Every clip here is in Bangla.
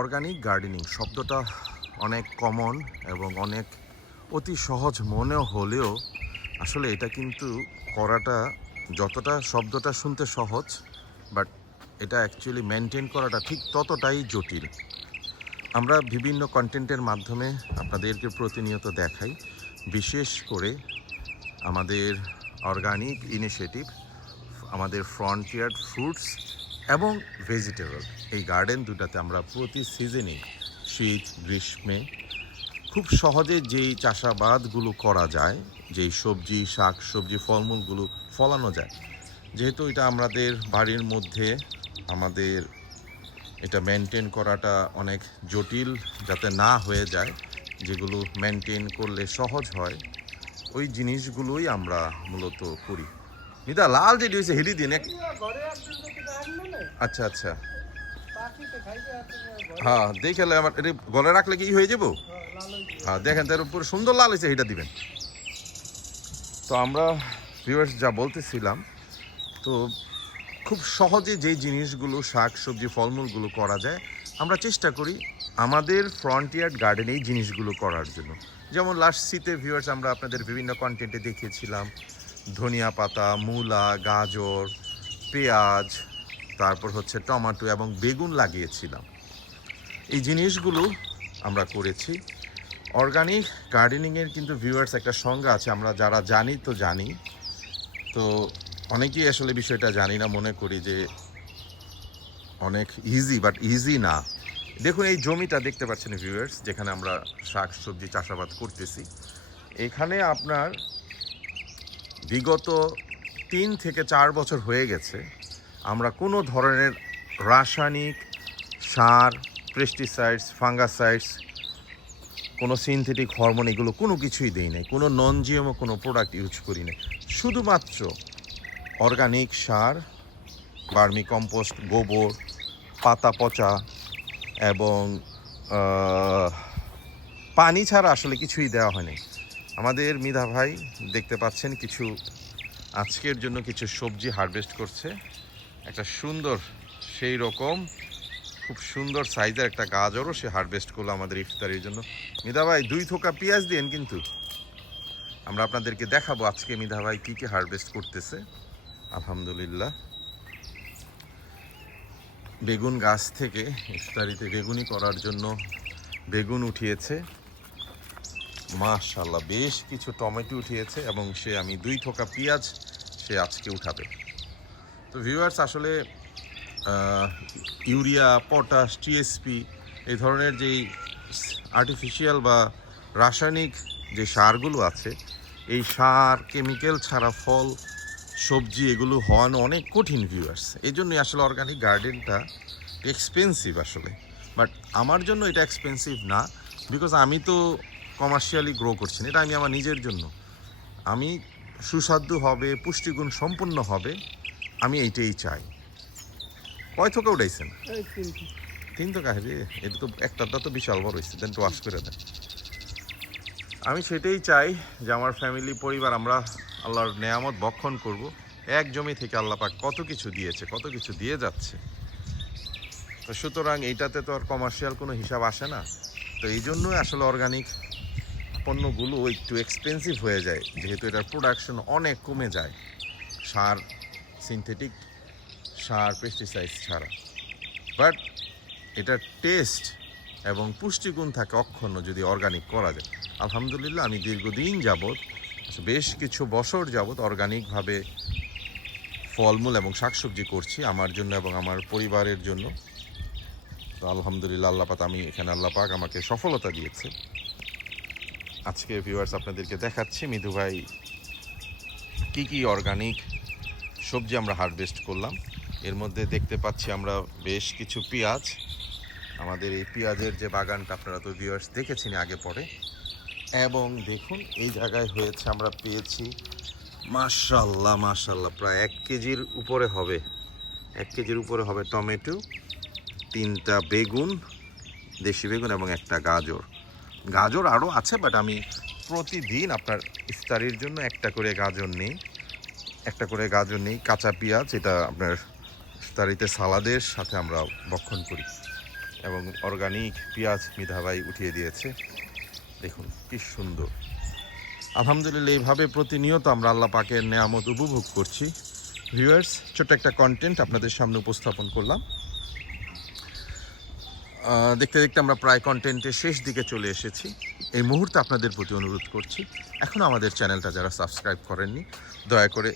অর্গানিক গার্ডেনিং শব্দটা অনেক কমন এবং অনেক অতি সহজ মনে হলেও আসলে এটা কিন্তু করাটা যতটা শব্দটা শুনতে সহজ, বাট এটা অ্যাকচুয়ালি মেনটেন করাটা ঠিক ততটাই জটিল। আমরা বিভিন্ন কন্টেন্টের মাধ্যমে আপনাদেরকে প্রতিনিয়ত দেখাই, বিশেষ করে আমাদের অর্গানিক ইনিশিয়েটিভ, আমাদের ফ্রন্টিয়ার ফ্রুটস এবং ভেজিটেবল এই গার্ডেন দুটাতে আমরা প্রতি সিজনে শীত গ্রীষ্মে খুব সহজে যেই চাষাবাদগুলো করা যায়, যেই সবজি শাক সবজি ফলমূলগুলো ফলানো যায়, যেহেতু এটা আমাদের বাড়ির মধ্যে আমাদের এটা মেনটেন করাটা অনেক জটিল, যাতে না হয়ে যায়, যেগুলো মেনটেন করলে সহজ হয় ওই জিনিসগুলোই আমরা মূলত করি। নিদা লাল যেটি হয়েছে হেডি দিন আচ্ছা আচ্ছা হ্যাঁ দেখে আমার এটা গলে রাখলে কি হয়ে যাবো। হ্যাঁ দেখেন তার উপর সুন্দর লাল হয়েছে এটা দিবেন। তো আমরা ভিউয়ার্স যা বলতেছিলাম, তো খুব সহজে যেই জিনিসগুলো শাক সবজি ফলমূলগুলো করা যায় আমরা চেষ্টা করি আমাদের ফ্রন্টিয়ার গার্ডেনে এই জিনিসগুলো করার জন্য। যেমন লাস্ট শীতে ভিউয়ার্স আমরা আপনাদের বিভিন্ন কন্টেন্টে দেখিয়েছিলাম ধনিয়া পাতা, মূলা, গাজর, পেঁয়াজ, তারপর হচ্ছে টমেটো এবং বেগুন লাগিয়েছিলাম। এই জিনিসগুলো আমরা করেছি। অর্গানিক গার্ডেনিংয়ের কিন্তু ভিউয়ার্স একটা সংজ্ঞা আছে, আমরা যারা জানি তো জানি, তো অনেকেই আসলে বিষয়টা জানি না, মনে করি যে অনেক ইজি, বাট ইজি না। দেখুন এই জমিটা দেখতে পাচ্ছেন ভিউয়ার্স, যেখানে আমরা শাক সবজি চাষাবাদ করতেছি, এখানে আপনার বিগত 3 থেকে 4 বছর হয়ে গেছে আমরা কোনো ধরনের রাসায়নিক সার, পেস্টিসাইডস, ফাঙ্গাসাইডস, কোনো সিনথেটিক হরমোন এগুলো কোনো কিছুই দিই নাই, কোনো নন জিএমও কোনো প্রোডাক্ট ইউজ করি না। শুধুমাত্র অর্গানিক সার, বার্মি কম্পোস্ট, গোবর, পাতা পচা এবং পানি ছাড়া আসলে কিছুই দেওয়া হয়নি। আমাদের মৃধা ভাই দেখতে পাচ্ছেন কিছু আজকের জন্য কিছু সবজি হারভেস্ট করছে। একটা সুন্দর সেই রকম খুব সুন্দর সাইজের একটা গাজরও সে হারভেস্ট করলো আমাদের ইফতারির জন্য। মৃধা ভাই 2 থোকা পেঁয়াজ দিন, কিন্তু আমরা আপনাদেরকে দেখাবো আজকে মৃধা ভাই কী কী হারভেস্ট করতেছে। আলহামদুলিল্লাহ বেগুন গাছ থেকে ইফতারিতে বেগুনি করার জন্য বেগুন উঠিয়েছে, মাশাআল্লাহ বেশ কিছু টমেটো উঠিয়েছে, এবং সে আমি 2 থোকা পেঁয়াজ সে আজকে উঠাবে। তো ভিউয়ার্স আসলে ইউরিয়া, পটাশ, টিএসপি এই ধরনের যেই আর্টিফিশিয়াল বা রাসায়নিক যে সারগুলো আছে, এই সার কেমিক্যাল ছাড়া ফল সবজি এগুলো হওয়ানো অনেক কঠিন ভিউয়ার্স। এই জন্যই আসলে অর্গানিক গার্ডেনটা এক্সপেন্সিভ আসলে, বাট আমার জন্য এটা এক্সপেন্সিভ না, বিকজ আমি তো কমার্শিয়ালি গ্রো করছি না, এটা আমি আমার নিজের জন্য, আমি সুস্বাদু হবে, পুষ্টিগুণ সম্পন্ন হবে, আমি এইটাই চাই। কয় থোকা উঠাইছেন? 3 থোকা। রে এটা তো একটা তো বিশাল বড় হয়েছে, দেন তো ওয়াশ করে দেন। আমি সেটাই চাই যে আমার ফ্যামিলি পরিবার আমরা আল্লাহর নেয়ামত ভক্ষণ করব। এক জমি থেকে আল্লাহ পাক কত কিছু দিয়েছে, কত কিছু দিয়ে যাচ্ছে, তো সুতরাং এইটাতে তো আর কমার্শিয়াল কোনো হিসাব আসে না। তো এই জন্যই আসলে অর্গানিক পণ্যগুলো একটু এক্সপেন্সিভ হয়ে যায়, যেহেতু এটার প্রোডাকশন অনেক কমে যায় সার, সিনথেটিক সার, পেস্টিসাইড ছাড়া। বাট এটার টেস্ট এবং পুষ্টিগুণ থাকে অক্ষুণ্ণ যদি অর্গানিক করা যায়। আলহামদুলিল্লাহ আমি দীর্ঘদিন যাবৎ, বেশ কিছু বছর যাবৎ অর্গানিকভাবে ফলমূল এবং শাকসবজি করছি আমার জন্য এবং আমার পরিবারের জন্য। তো আলহামদুলিল্লাহ আল্লাহ পাক, আমি এখানে আল্লাহ পাক আমাকে সফলতা দিয়েছে। আজকে ভিউয়ার্স আপনাদেরকে দেখাচ্ছি মিধু ভাই কী কী অর্গানিক সবজি আমরা হারভেস্ট করলাম। এর মধ্যে দেখতে পাচ্ছি আমরা বেশ কিছু পেঁয়াজ, আমাদের এই পেঁয়াজের যে বাগানটা আপনারা তো ভিউয়ার্স দেখেছেন আগে পরে, এবং দেখুন এই জায়গায় হয়েছে আমরা পেয়েছি মাশাআল্লাহ মাশাআল্লাহ প্রায় 1 কেজির উপরে হবে, 1 কেজির উপরে হবে টমেটো, 3টা বেগুন, দেশি বেগুন এবং একটা গাজর। গাজর আরও আছে, বাট আমি প্রতিদিন আপনার ইফতারির জন্য একটা করে গাজর নেই, কাঁচা পেঁয়াজ, এটা আপনার ইফতারিতে সালাদের সাথে আমরা ভক্ষণ করি। এবং অর্গানিক পেঁয়াজ মৃধা ভাই উঠিয়ে দিয়েছে। দেখুন কি সুন্দর। আলহামদুলিল্লাহ, এইভাবে প্রতিনিয়ত আমরা আল্লাহ পাকের নেয়ামত উপভোগ করছি। ভিউয়ার্স, ছোট্ট একটা কন্টেন্ট আপনাদের সামনে উপস্থাপন করলাম। দেখতে দেখতে আমরা প্রায় কন্টেন্টের শেষ দিকে চলে এসেছি। এই মুহূর্তে আপনাদের প্রতি অনুরোধ করছি, এখনও আমাদের চ্যানেলটা যারা সাবস্ক্রাইব করেননি, দয়া করে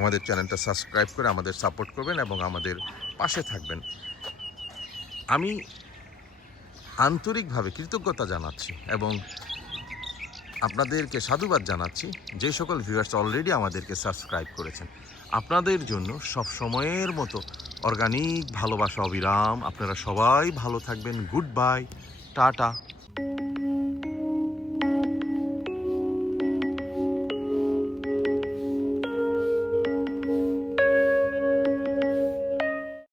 আমাদের চ্যানেলটা সাবস্ক্রাইব করে আমাদের সাপোর্ট করবেন এবং আমাদের পাশে থাকবেন। আমি আন্তরিকভাবে কৃতজ্ঞতা জানাচ্ছি এবং আপনাদেরকে সাধুবাদ জানাচ্ছি যে সকল ভিউয়ার্স অলরেডি আমাদেরকে সাবস্ক্রাইব করেছেন। আপনাদের জন্য সব সময়ের মতো অর্গানিক ভালোবাসা অবিরাম। আপনারা সবাই ভালো থাকবেন। Good bye, tata.